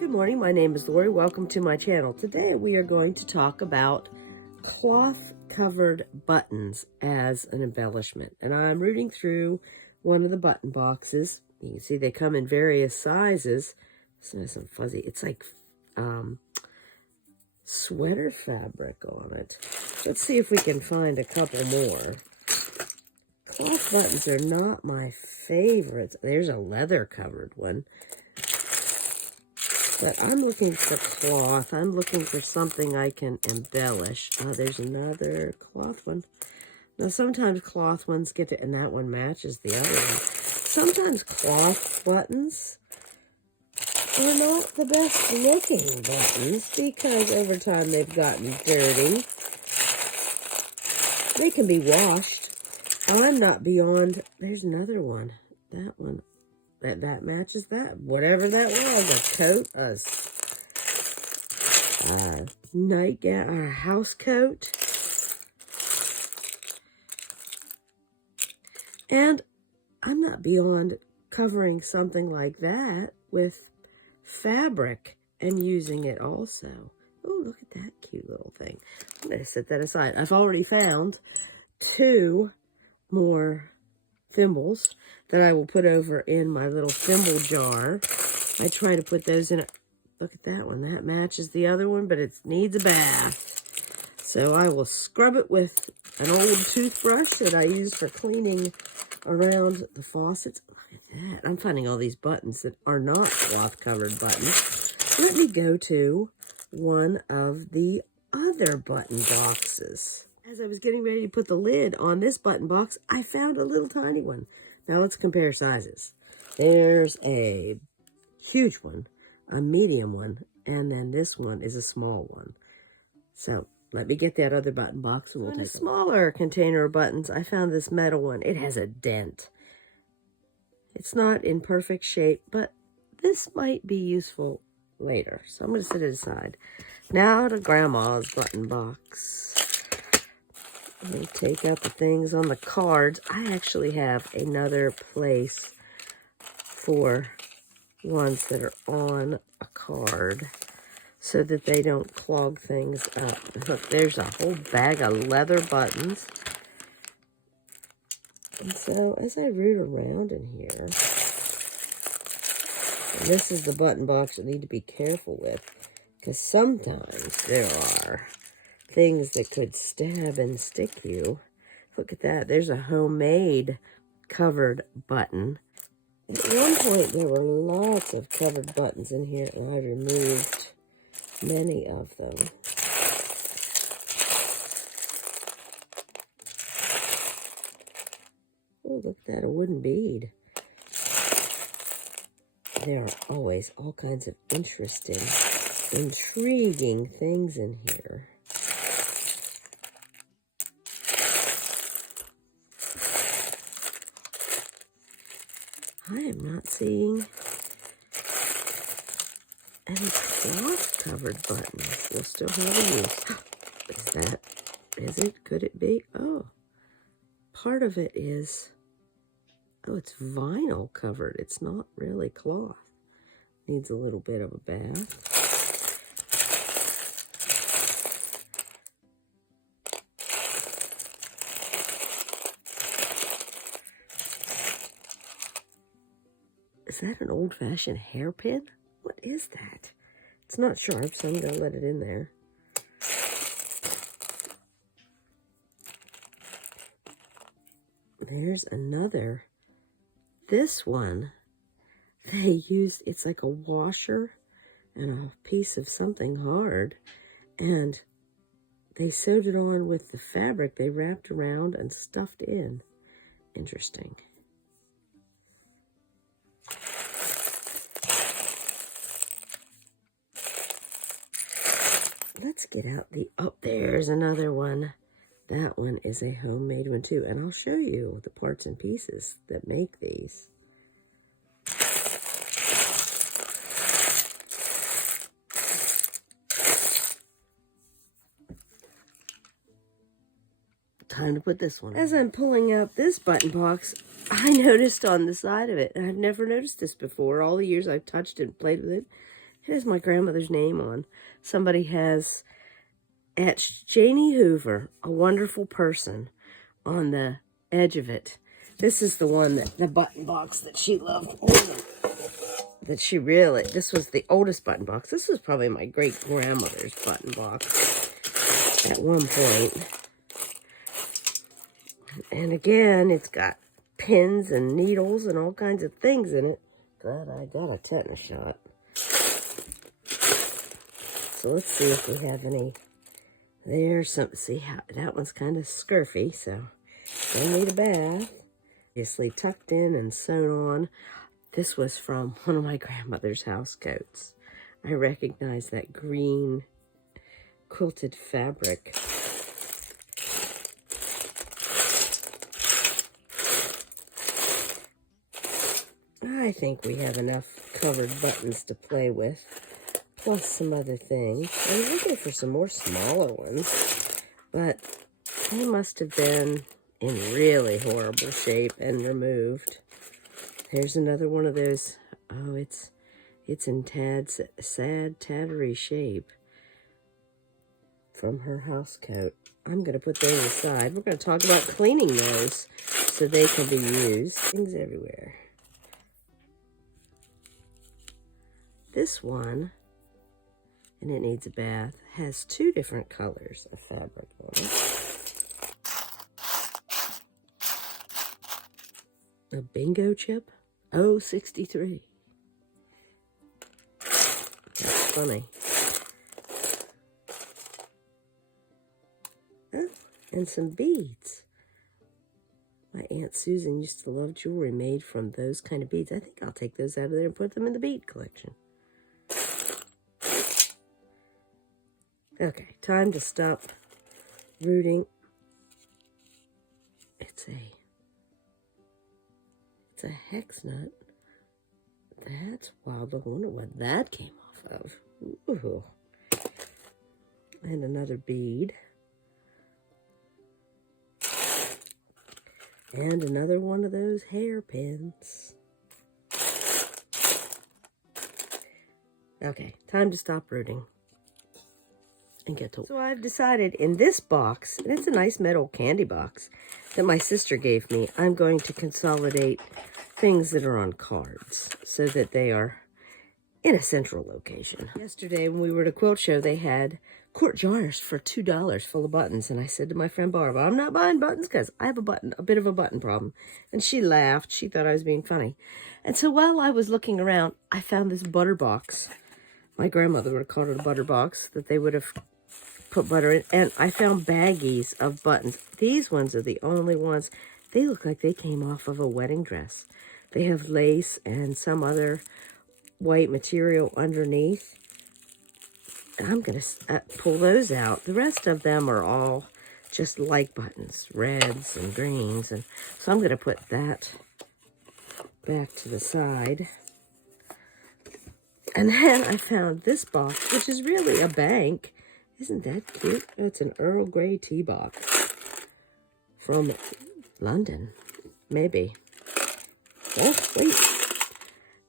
Good morning, my name is Lori. Welcome to my channel. Today we are going to talk about cloth covered buttons as an embellishment. And I'm reading through one of the button boxes. You can see they come in various sizes. This has some fuzzy, it's like sweater fabric on it. Let's see if we can find a couple more. Cloth buttons are not my favorites. There's a leather covered one. But I'm looking for cloth. I'm looking for something I can embellish. Oh, there's another cloth one. Now, sometimes cloth ones get to, and that one matches the other one. Sometimes cloth buttons are not the best looking buttons because over time they've gotten dirty. They can be washed. I'm not beyond, there's another one. That one. That matches that. Whatever that was. A coat, a nightgown, a house coat. And I'm not beyond covering something like that with fabric and using it also. Oh, look at that cute little thing. I'm going to set that aside. I've already found 2 more thimbles that I will put over in my little thimble jar. I try to put those in. Look at that one. That matches the other one, but it needs a bath. So I will scrub it with an old toothbrush that I use for cleaning around the faucets. Look at that. I'm finding all these buttons that are not cloth-covered buttons. Let me go to one of the other button boxes. As I was getting ready to put the lid on this button box, I found a little tiny one. Now let's compare sizes. There's a huge one, a medium one, and then this one is a small one. So let me get that other button box and we'll take a smaller container of buttons. I found this metal one. It has a dent. It's not in perfect shape, but this might be useful later. So I'm going to set it aside. Now to Grandma's button box. Let me take out the things on the cards. I actually have another place for ones that are on a card so that they don't clog things up. Look, there's a whole bag of leather buttons. And so as I root around in here, and this is the button box you need to be careful with because sometimes there are things that could stab and stick you. Look at that. There's a homemade covered button. At one point, there were lots of covered buttons in here, and I removed many of them. Oh, look at that, a wooden bead. There are always all kinds of interesting, intriguing things in here. I am not seeing any cloth-covered buttons. We'll still have a use. Is it? Could it be? Oh, part of it is, oh, it's vinyl covered. It's not really cloth. Needs a little bit of a bath. Is that an old-fashioned hairpin? What is that? It's not sharp, so I'm going to let it in there. There's another. This one, they used, it's like a washer and a piece of something hard. And they sewed it on with the fabric they wrapped around and stuffed in. Interesting. Let's get out the, oh, there's another one. That one is a homemade one too. And I'll show you the parts and pieces that make these. Time to put this one on. As I'm pulling out this button box, I noticed on the side of it, and I've never noticed this before, all the years I've touched and played with it, has my grandmother's name on. Somebody has etched Janie Hoover, a wonderful person, on the edge of it. This is the one that, the button box that she loved. This was the oldest button box. This was probably my great-grandmother's button box at one point. And again, it's got pins and needles and all kinds of things in it. Glad I got a tetanus shot. So let's see if we have any. There's some, see how, that one's kind of scurfy, so don't need a bath. Obviously tucked in and sewn on. This was from one of my grandmother's house coats. I recognize that green quilted fabric. I think we have enough covered buttons to play with, plus some other things. I'm looking for some more smaller ones, but they must have been in really horrible shape and removed. Here's another one of those. Oh, it's in sad, tattery shape from her house coat. I'm going to put those aside. We're going to talk about cleaning those so they can be used. Things everywhere. This one, and it needs a bath, has two different colors of fabric on it. A bingo chip. Oh, 63. That's funny. Oh, and some beads. My Aunt Susan used to love jewelry made from those kind of beads. I think I'll take those out of there and put them in the bead collection. Okay, time to stop rooting. It's a hex nut. That's wild. I wonder what that came off of. Ooh. And another bead. And another one of those hairpins. Okay, time to stop rooting. And get to. So I've decided in this box, and it's a nice metal candy box that my sister gave me, I'm going to consolidate things that are on cards so that they are in a central location. Yesterday when we were at a quilt show, they had quart jars for $2 full of buttons, and I said to my friend Barb, I'm not buying buttons because I have a bit of a button problem. And she laughed. She thought I was being funny. And so while I was looking around, I found this butter box. My grandmother would have called it a butter box that they would have put butter in. And I found baggies of buttons. These ones are the only ones. They look like they came off of a wedding dress. They have lace and some other white material underneath. I'm going to pull those out. The rest of them are all just like buttons, reds and greens. And so I'm going to put that back to the side. And then I found this box, which is really a bank. Isn't that cute? Oh, it's an Earl Grey tea box from London, maybe. Oh, wait.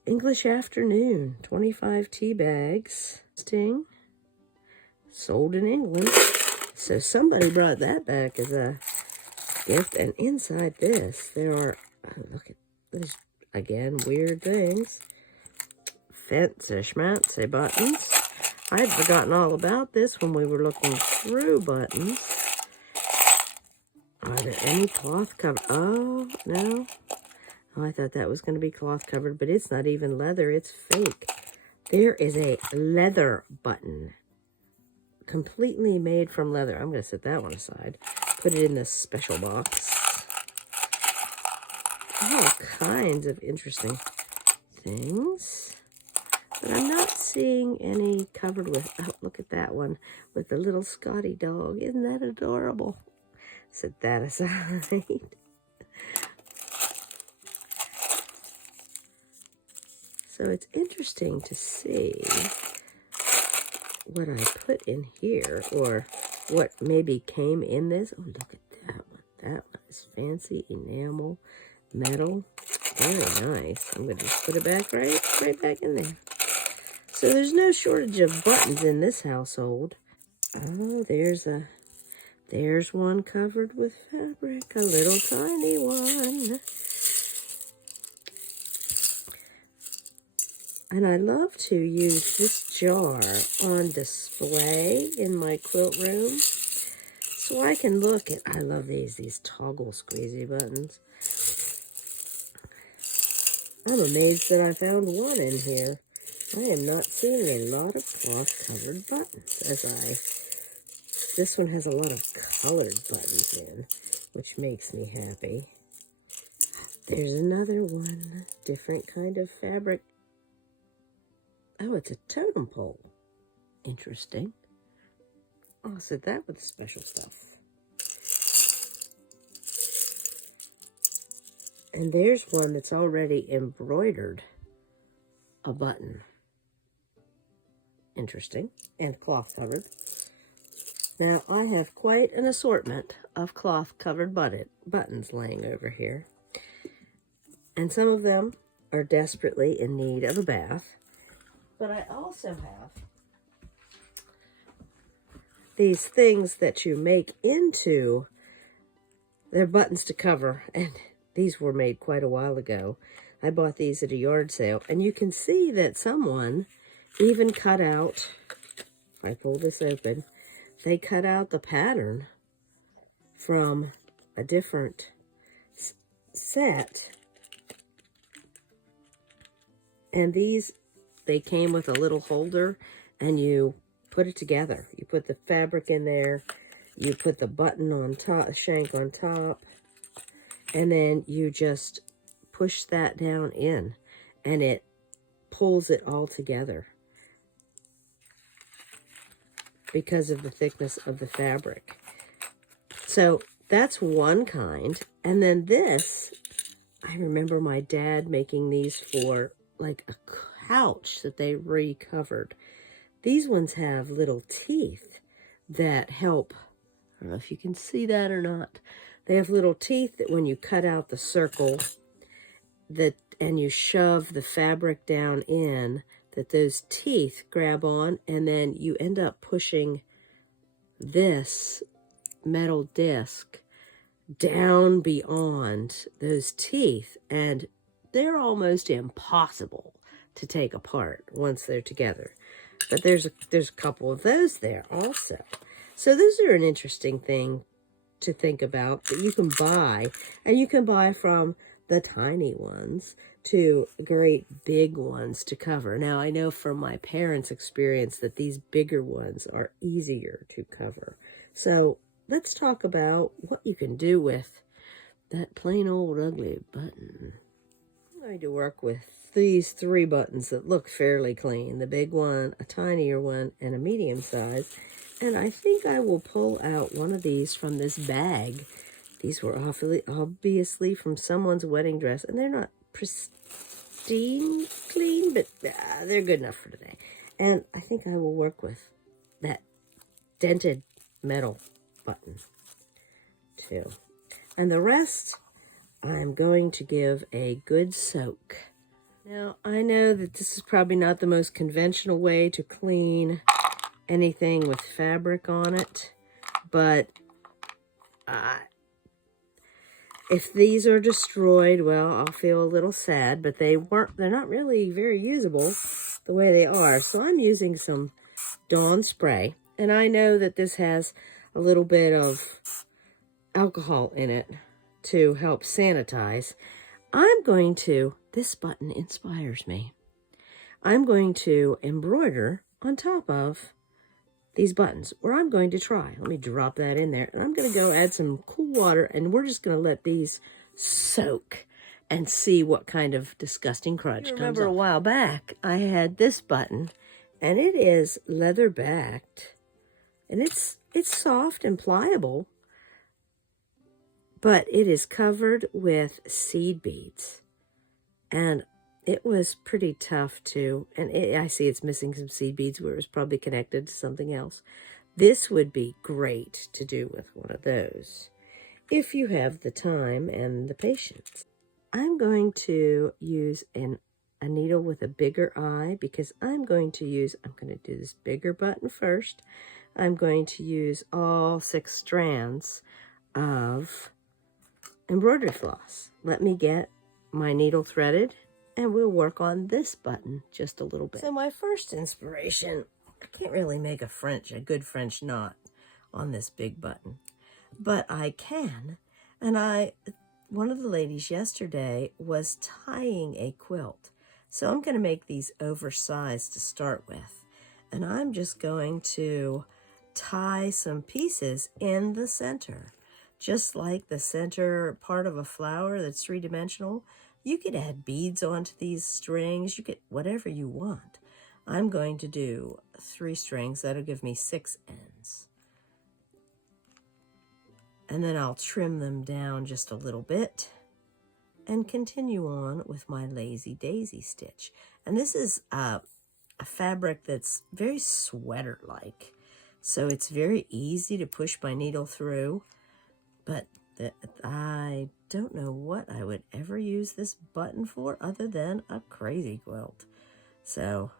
English Afternoon, 25 tea bags. Sting. Sold in England. So somebody brought that back as a gift. And inside this, there are, oh, look at this, again, weird things. Fancy schmancy buttons. I'd forgotten all about this when we were looking through buttons. Are there any cloth covered? Oh, no. Oh, I thought that was going to be cloth covered, but it's not even leather. It's fake. There is a leather button. Completely made from leather. I'm going to set that one aside. Put it in this special box. All kinds of interesting things. But I'm not seeing any covered with, oh, look at that one with the little Scotty dog. Isn't that adorable? Set that aside. So it's interesting to see what I put in here, or what maybe came in this. Oh, look at that one. That one is fancy enamel metal. Very nice. I'm going to just put it back right back in there. So there's no shortage of buttons in this household. Oh, there's one covered with fabric, a little tiny one. And I love to use this jar on display in my quilt room so I can look at, I love these toggle squeezy buttons. I'm amazed that I found one in here. I am not seeing a lot of cloth-covered buttons this one has a lot of colored buttons in, which makes me happy. There's another one, different kind of fabric. Oh, it's a totem pole. Interesting. I'll set that with the special stuff. And there's one that's already embroidered a button. Interesting. And cloth covered. Now, I have quite an assortment of cloth covered buttons laying over here. And some of them are desperately in need of a bath. But I also have these things that you make into their buttons to cover, and these were made quite a while ago. I bought these at a yard sale, and you can see that someone even cut out, if I pull this open, they cut out the pattern from a different set. And these, they came with a little holder, and you put it together. You put the fabric in there, you put the button on top, shank on top, and then you just push that down in, and it pulls it all together because of the thickness of the fabric. So that's one kind. And then this, I remember my dad making these for like a couch that they recovered. These ones have little teeth that help. I don't know if you can see that or not. They have little teeth that when you cut out the circle and you shove the fabric down in, that those teeth grab on, and then you end up pushing this metal disc down beyond those teeth, and they're almost impossible to take apart once they're together. But there's a couple of those there also. So those are an interesting thing to think about that you can buy, and you can buy from the tiny ones to great big ones to cover. Now, I know from my parents' experience that these bigger ones are easier to cover. So let's talk about what you can do with that plain old ugly button. I'm going to work with these 3 buttons that look fairly clean. The big one, a tinier one, and a medium size. And I think I will pull out one of these from this bag. These were obviously from someone's wedding dress, and they're not pristine clean, but they're good enough for today. And I think I will work with that dented metal button too. And the rest, I'm going to give a good soak. Now, I know that this is probably not the most conventional way to clean anything with fabric on it, but if these are destroyed, well, I'll feel a little sad, but they're not really very usable the way they are. So I'm using some Dawn spray, and I know that this has a little bit of alcohol in it to help sanitize. This button inspires me. I'm going to embroider on top of these buttons, or I'm going to try. Let me drop that in there, and I'm going to go add some cool water, and we're just going to let these soak and see what kind of disgusting crunch comes up. I remember a while back, I had this button, and it is leather backed, and it's soft and pliable, but it is covered with seed beads, and it was pretty tough too. And I see it's missing some seed beads where it was probably connected to something else. This would be great to do with one of those if you have the time and the patience. I'm going to use an a needle with a bigger eye because I'm going to do this bigger button first. I'm going to use all 6 strands of embroidery floss. Let me get my needle threaded and we'll work on this button just a little bit. So my first inspiration, I can't really make a good French knot on this big button, but I can. And one of the ladies yesterday was tying a quilt. So I'm going to make these oversized to start with. And I'm just going to tie some pieces in the center. Just like the center part of a flower that's 3-dimensional, you could add beads onto these strings. You could, whatever you want. I'm going to do 3 strings. That'll give me 6 ends. And then I'll trim them down just a little bit and continue on with my Lazy Daisy stitch. And this is a fabric that's very sweater-like. So it's very easy to push my needle through, but I don't know what I would ever use this button for other than a crazy quilt. So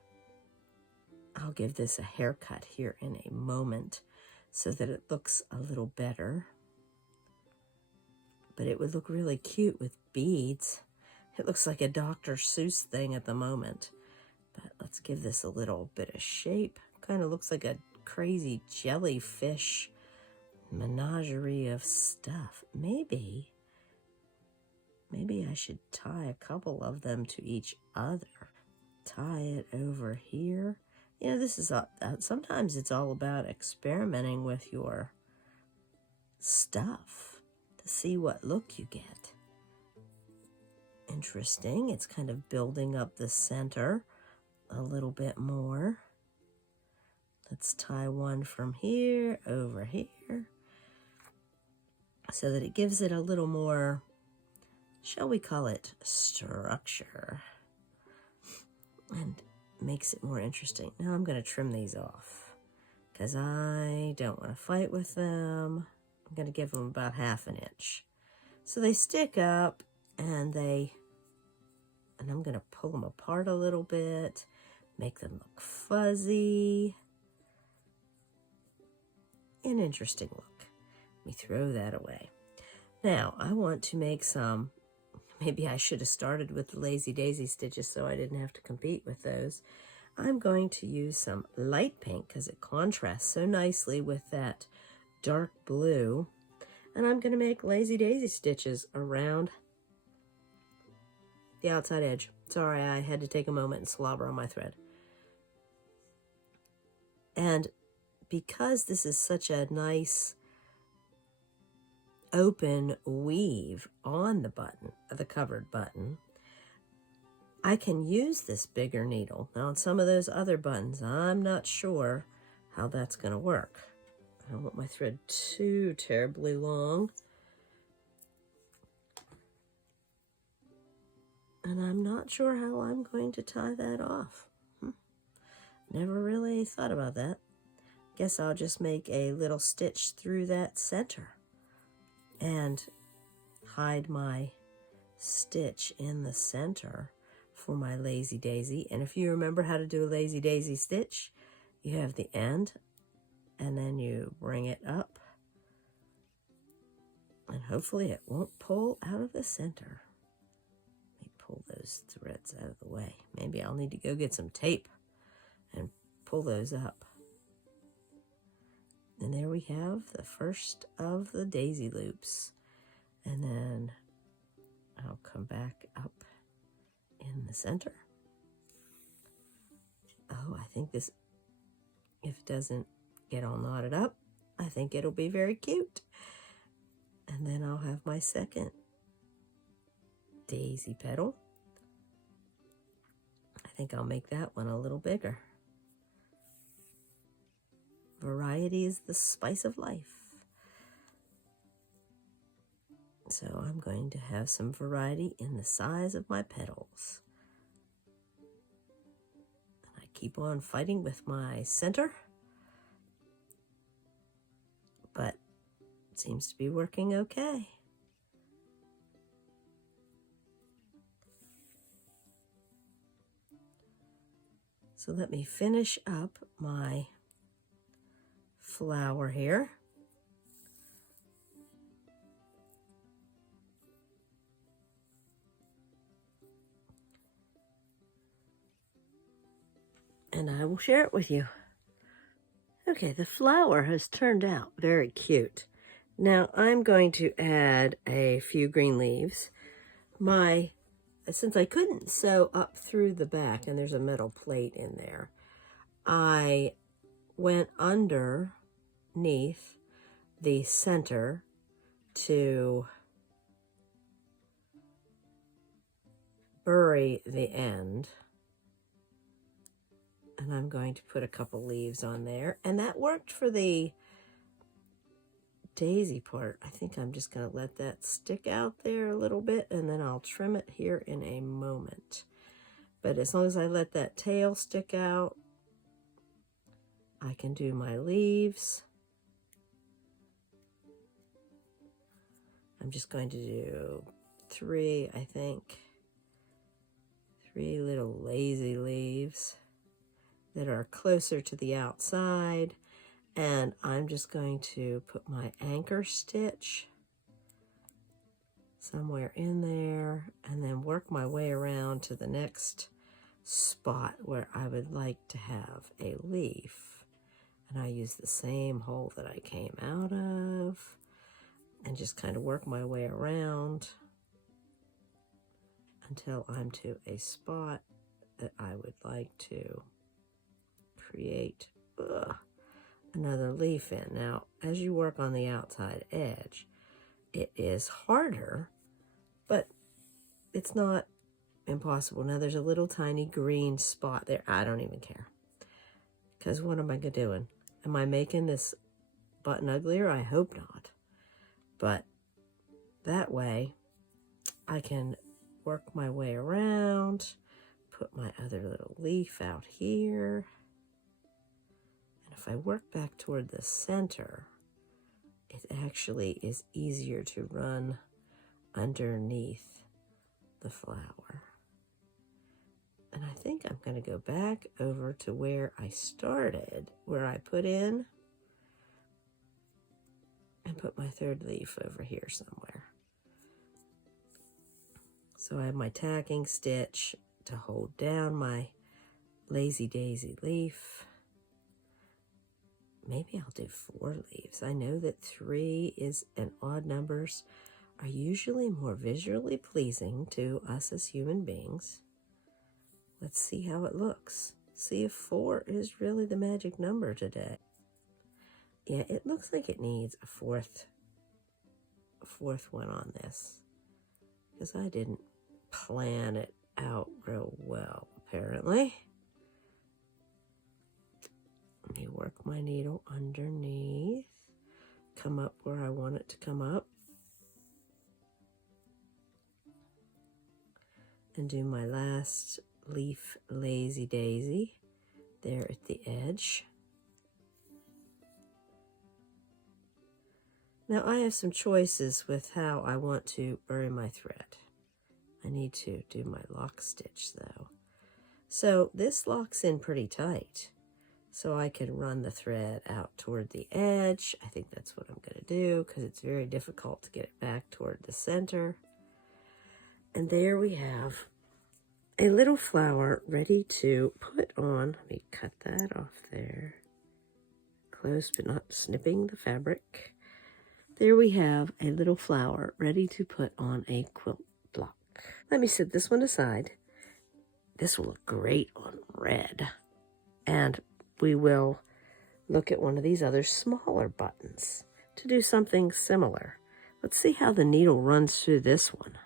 I'll give this a haircut here in a moment so that it looks a little better. But it would look really cute with beads. It looks like a Dr. Seuss thing at the moment. But let's give this a little bit of shape. Kind of looks like a crazy jellyfish menagerie of stuff. Maybe I should tie a couple of them to each other. Tie it over here. You know, this is sometimes it's all about experimenting with your stuff to see what look you get. Interesting. It's kind of building up the center a little bit more. Let's tie one from here over here so that it gives it a little more, shall we call it, structure, and makes it more interesting. Now I'm going to trim these off because I don't want to fight with them. I'm going to give them about 1/2 inch. So they stick up and I'm going to pull them apart a little bit, make them look fuzzy. An interesting look. Let me throw that away. Now I want to make some, maybe I should have started with the Lazy Daisy stitches so I didn't have to compete with those. I'm going to use some light pink because it contrasts so nicely with that dark blue. And I'm going to make Lazy Daisy stitches around the outside edge. Sorry, I had to take a moment and slobber on my thread. And because this is such a nice open weave on the button, the covered button, I can use this bigger needle. Now on some of those other buttons, I'm not sure how that's going to work. I don't want my thread too terribly long. And I'm not sure how I'm going to tie that off. Never really thought about that. Guess I'll just make a little stitch through that center and hide my stitch in the center for my Lazy Daisy. And if you remember how to do a Lazy Daisy stitch, you have the end and then you bring it up and hopefully it won't pull out of the center. Let me pull those threads out of the way. Maybe I'll need to go get some tape and pull those up. And there we have the first of the daisy loops. And then I'll come back up in the center. Oh, I think this, if it doesn't get all knotted up, I think it'll be very cute. And then I'll have my second daisy petal. I think I'll make that one a little bigger. Variety is the spice of life. So I'm going to have some variety in the size of my petals. And I keep on fighting with my center, but it seems to be working okay. So let me finish up my flower here. And I will share it with you. Okay, the flower has turned out very cute. Now I'm going to add a few green leaves. Since I couldn't sew up through the back, and there's a metal plate in there, I went underneath the center to bury the end. And I'm going to put a couple leaves on there. And that worked for the daisy part. I think I'm just going to let that stick out there a little bit, and then I'll trim it here in a moment. But as long as I let that tail stick out, I can do my leaves. I'm just going to do three, I think. 3 little lazy leaves that are closer to the outside. And I'm just going to put my anchor stitch somewhere in there and then work my way around to the next spot where I would like to have a leaf. And I use the same hole that I came out of and just kind of work my way around until I'm to a spot that I would like to create another leaf in. Now, as you work on the outside edge, it is harder, but it's not impossible. Now, there's a little tiny green spot there. I don't even care, because what am I doing? Am I making this button uglier? I hope not. But that way, I can work my way around, put my other little leaf out here. If I work back toward the center, it actually is easier to run underneath the flower. And I think I'm going to go back over to where I started, where I put in, and put my third leaf over here somewhere. So I have my tacking stitch to hold down my lazy daisy leaf. Maybe I'll do 4 leaves. I know that 3 and odd numbers are usually more visually pleasing to us as human beings. Let's see how it looks. See if 4 is really the magic number today. Yeah, it looks like it needs a fourth one on this, because I didn't plan it out real well, apparently. Let me work my needle underneath, come up where I want it to come up, and do my last leaf lazy daisy there at the edge. Now I have some choices with how I want to bury my thread. I need to do my lock stitch though. So this locks in pretty tight. So I can run the thread out toward the edge. I think that's what I'm going to do, because it's very difficult to get it back toward the center. And there we have a little flower ready to put on. Let me cut that off there. Close, but not snipping the fabric. There we have a little flower ready to put on a quilt block. Let me set this one aside. This will look great on red. And we will look at one of these other smaller buttons to do something similar. Let's see how the needle runs through this one.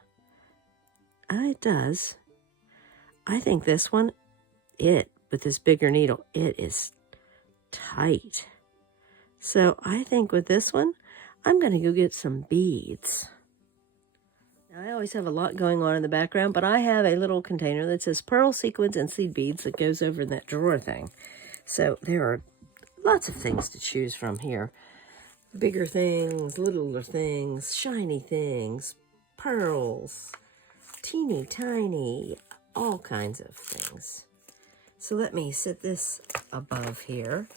It does. I think this one, with this bigger needle, it is tight. So I think with this one, I'm going to go get some beads. Now, I always have a lot going on in the background, but I have a little container that says pearl sequins and seed beads that goes over in that drawer thing. So there are lots of things to choose from here. Bigger things, littler things, shiny things, pearls, teeny tiny, all kinds of things. So let me set this above here,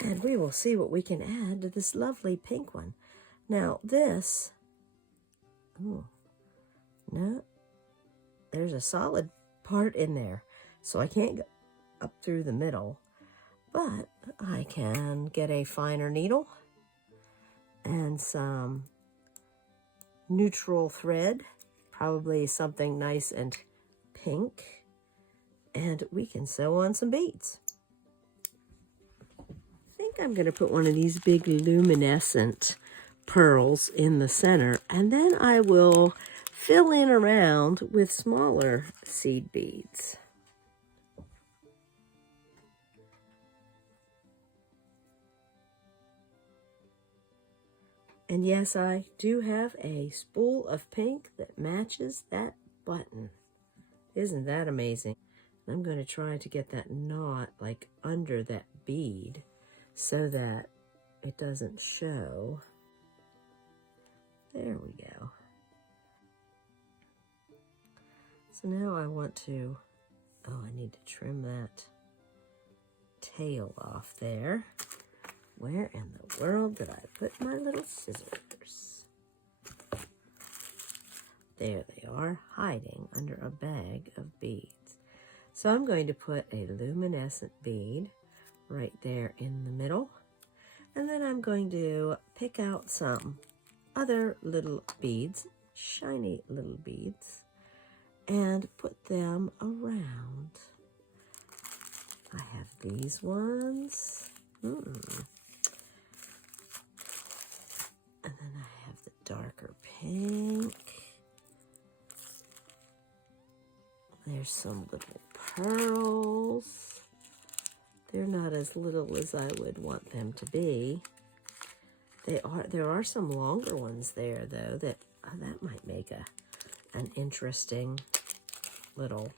and we will see what we can add to this lovely pink one. Now this, oh, no, there's a solid part in there, so I can't go up through the middle, but I can get a finer needle and some neutral thread, probably something nice and pink, and we can sew on some beads. I think I'm going to put one of these big luminescent pearls in the center, and then I will fill in around with smaller seed beads. And yes, I do have a spool of pink that matches that button. Isn't that amazing? I'm going to try to get that knot like under that bead so that it doesn't show. There we go. So now I want to, I need to trim that tail off there. Where in the world did I put my little scissors? There they are, hiding under a bag of beads. So I'm going to put a luminescent bead right there in the middle. And then I'm going to pick out some other little beads, shiny little beads, and put them around. I have these ones. And then I have the darker pink. There's some little pearls. They're not as little as I would want them to be. There are some longer ones there though that might make an interesting little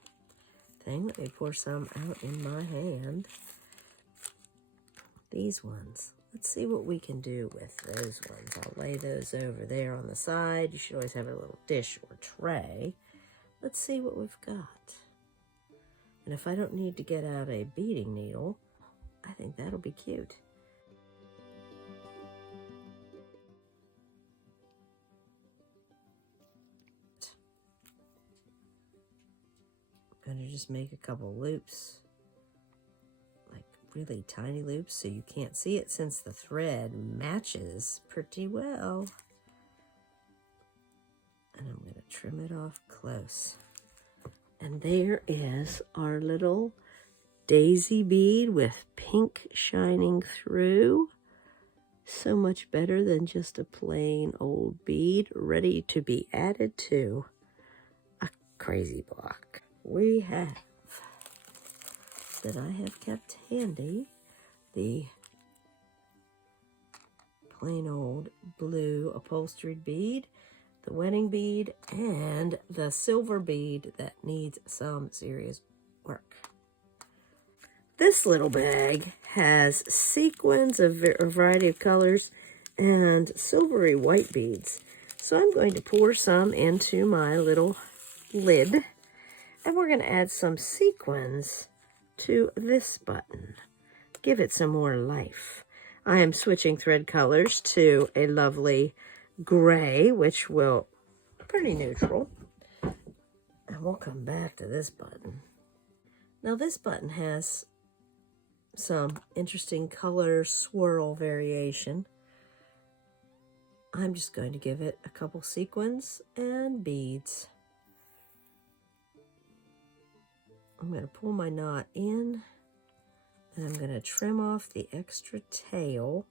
thing. Let me pour some out in my hand. These ones. Let's see what we can do with those ones. I'll lay those over there on the side. You should always have a little dish or tray. Let's see what we've got. And if I don't need to get out a beading needle, I think that'll be cute. I'm going to just make a couple loops, like really tiny loops, so you can't see it since the thread matches pretty well. And I'm going to trim it off close. And there is our little daisy bead with pink shining through. So much better than just a plain old bead ready to be added to a crazy block. We have, that I have kept handy, the plain old blue upholstered bead, the wedding bead, and the silver bead that needs some serious work. This little bag has sequins of a variety of colors and silvery white beads. So I'm going to pour some into my little lid, and we're going to add some sequins to this button. Give it some more life. I am switching thread colors to a lovely gray, which will pretty neutral. And we'll come back to this button. Now this button has some interesting color swirl variation. I'm just going to give it a couple sequins and beads. I'm going to pull my knot in, and I'm going to trim off the extra tail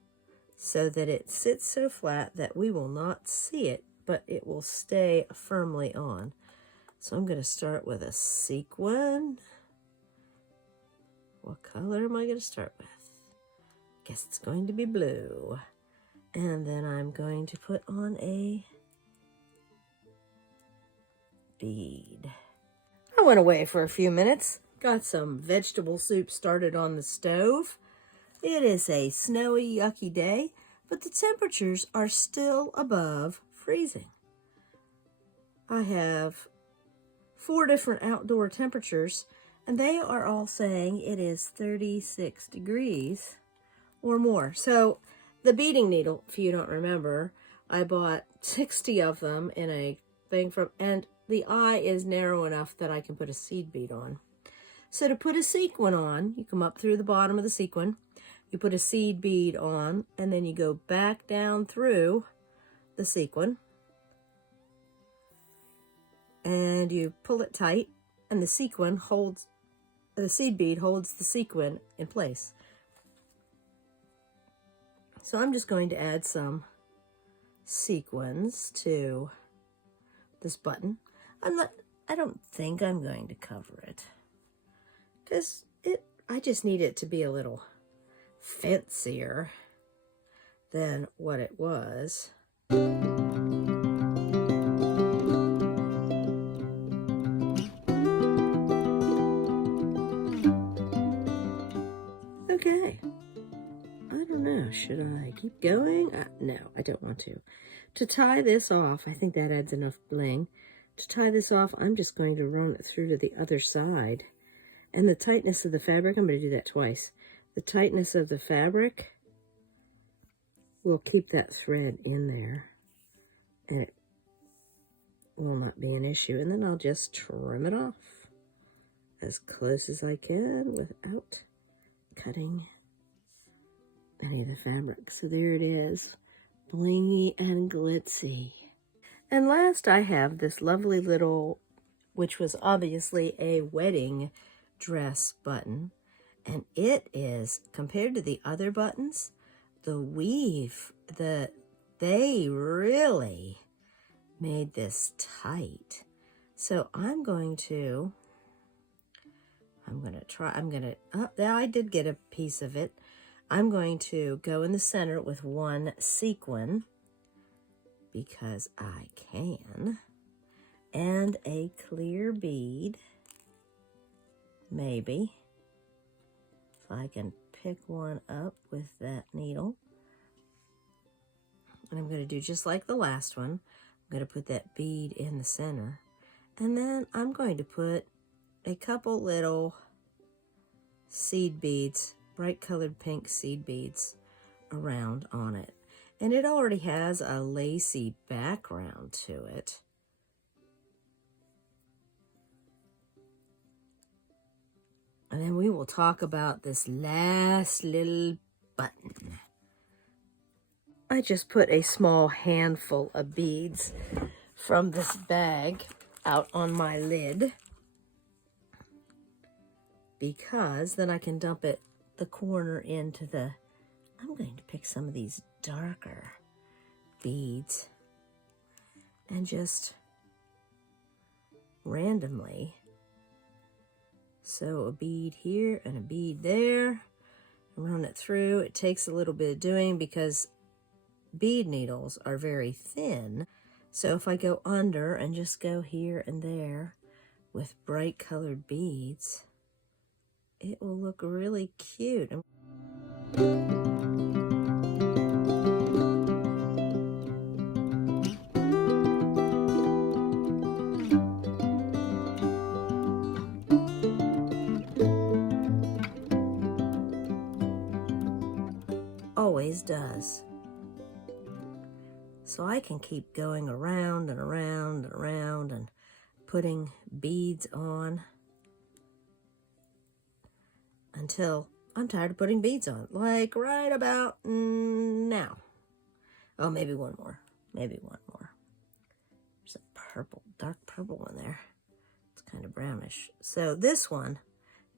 so that it sits so flat that we will not see it, but it will stay firmly on. So I'm going to start with a sequin. What color am I going to start with? Guess it's going to be blue. And then I'm going to put on a bead. I went away for a few minutes. Got some vegetable soup started on the stove. It is a snowy, yucky day, but the temperatures are still above freezing. I have 4 different outdoor temperatures, And they are all saying it is 36 degrees or more. So the beading needle, if you don't remember, I bought 60 of them in a thing from, and the eye is narrow enough that I can put a seed bead on. So to put a sequin on, you come up through the bottom of the sequin, you put a seed bead on, and then you go back down through the sequin, and you pull it tight, and the sequin holds, the seed bead holds the sequin in place. So I'm just going to add some sequins to this button. I don't think I'm going to cover it, because I just need it to be a little fancier than what it was. Okay, I don't know, should I keep going? No, I don't want to. To tie this off, I think that adds enough bling. To tie this off, I'm just going to run it through to the other side. And the tightness of the fabric, I'm going to do that twice. The tightness of the fabric will keep that thread in there, and it will not be an issue. And then I'll just trim it off as close as I can without cutting any of the fabric. So there it is, blingy and glitzy. And last I have this lovely little, which was obviously a wedding dress button, and it is, compared to the other buttons, the weave, they really made this tight. So I did get a piece of it. I'm going to go in the center with one sequin, because I can, and a clear bead, maybe, if I can pick one up with that needle. And I'm going to do just like the last one. I'm going to put that bead in the center, and then I'm going to put a couple little seed beads, bright colored pink seed beads around on it. And it already has a lacy background to it. And then we will talk about this last little button. I just put a small handful of beads from this bag out on my lid, because then I can dump the corner into the, I'm going to pick some of these darker beads and just randomly sew a bead here and a bead there, run it through. It takes a little bit of doing because bead needles are very thin. So if I go under and just go here and there with bright colored beads, it will look really cute. Always does. So I can keep going around and around and around and putting beads on until I'm tired of putting beads on, like right about now. Oh, maybe one more. Maybe one more. There's a purple, dark purple one there. It's kind of brownish. So this one,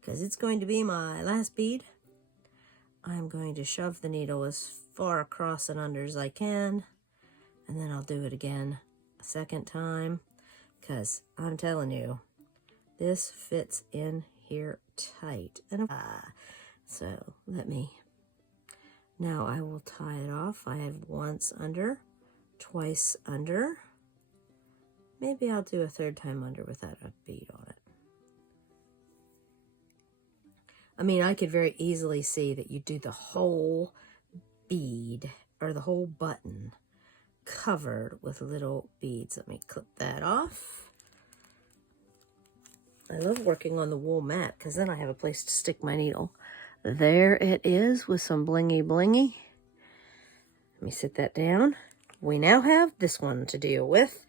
because it's going to be my last bead, I'm going to shove the needle as far across and under as I can, and then I'll do it again a second time, because I'm telling you, this fits in here tight. And so now I will tie it off. I have once under, twice under. Maybe I'll do a third time under without a bead on it. I mean, I could very easily see that you do the whole bead or the whole button covered with little beads. Let me clip that off. I love working on the wool mat because then I have a place to stick my needle. There it is with some blingy blingy. Let me sit that down. We now have this one to deal with.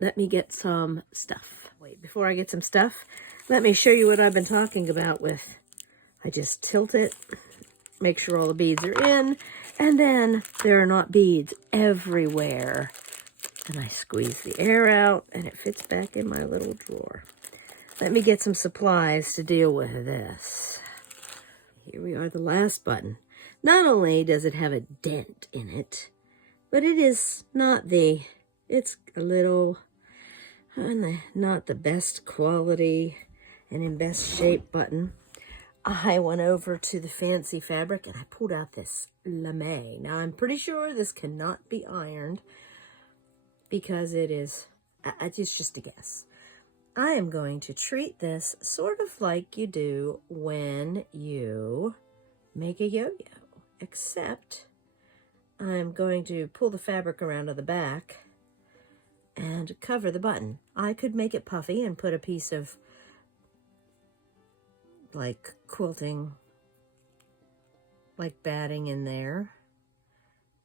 Let me get some stuff. Wait, before I get some stuff, let me show you what I've been talking about with. I just tilt it, make sure all the beads are in, and then there are not beads everywhere. And I squeeze the air out, and it fits back in my little drawer. Let me get some supplies to deal with this. Here we are, the last button. Not only does it have a dent in it, but it is not the, it's a little, not the best quality and in best shape button. I went over to the fancy fabric and I pulled out this lame. Now I'm pretty sure this cannot be ironed because it is, it's just a guess. I am going to treat this sort of like you do when you make a yo-yo, except I'm going to pull the fabric around to the back and cover the button. I could make it puffy and put a piece of like quilting, like batting in there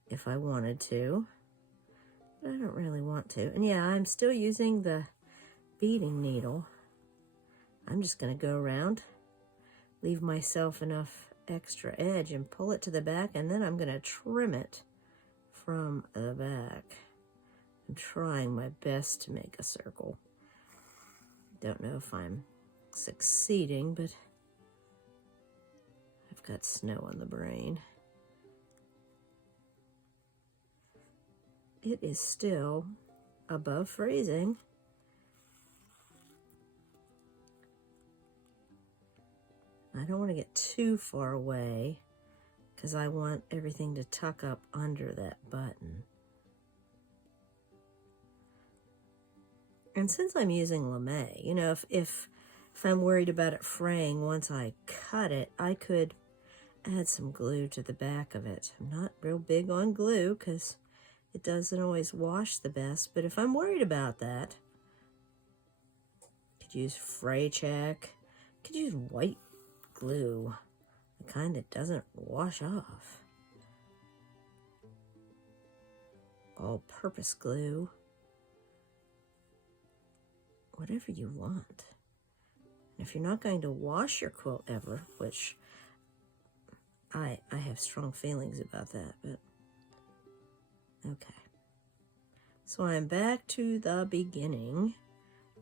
if I wanted to, but I don't really want to. And yeah, I'm still using the beading needle. I'm just going to go around, leave myself enough extra edge and pull it to the back, and then I'm going to trim it from the back. I'm trying my best to make a circle. Don't know if I'm succeeding, but I've got snow on the brain. It is still above freezing. I don't want to get too far away because I want everything to tuck up under that button. And since I'm using lame, you know, if I'm worried about it fraying once I cut it, I could add some glue to the back of it. I'm not real big on glue because it doesn't always wash the best, but if I'm worried about that, I could use fray check, I could use white glue, the kind that doesn't wash off. All-purpose glue. Whatever you want. And if you're not going to wash your quilt ever, which I have strong feelings about that, but okay. So I'm back to the beginning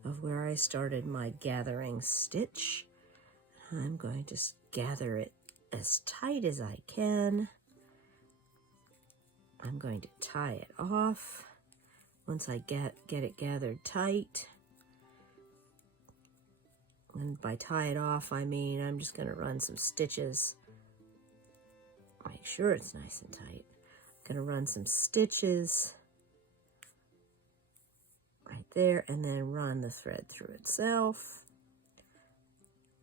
of where I started my gathering stitch. I'm going to gather it as tight as I can. I'm going to tie it off once I get it gathered tight. And by tie it off, I mean I'm just going to run some stitches. Make sure it's nice and tight. I'm going to run some stitches right there and then run the thread through itself.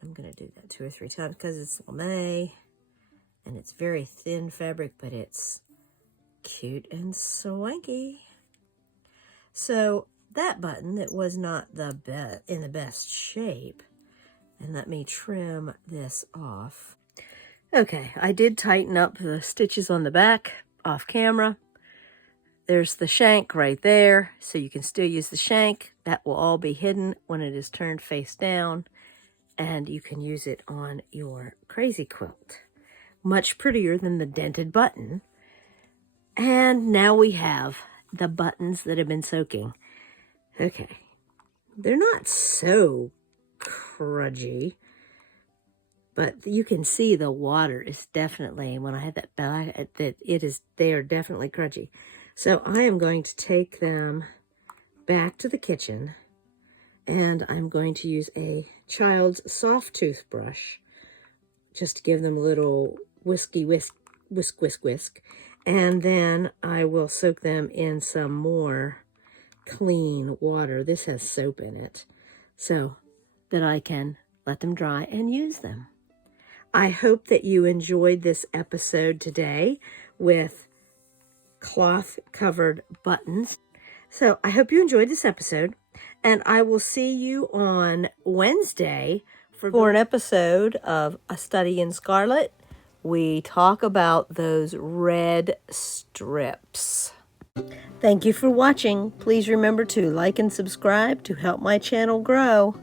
I'm going to do that 2 or 3 times because it's lame and it's very thin fabric, but it's cute and swanky. So that button that was not in the best shape, and let me trim this off. Okay, I did tighten up the stitches on the back off camera. There's the shank right there, so you can still use the shank. That will all be hidden when it is turned face down. And you can use it on your crazy quilt. Much prettier than the dented button. And now we have the buttons that have been soaking. Okay. They're not so crudgy, but you can see the water is definitely, when I had that back, they are definitely crudgy. So I am going to take them back to the kitchen. And I'm going to use a child's soft toothbrush just to give them a little whisk. And then I will soak them in some more clean water. This has soap in it, so that I can let them dry and use them. I hope that you enjoyed this episode today with cloth-covered buttons. So I hope you enjoyed this episode. And I will see you on Wednesday for an episode of A Study in Scarlet. We talk about those red strips. Thank you for watching. Please remember to like and subscribe to help my channel grow.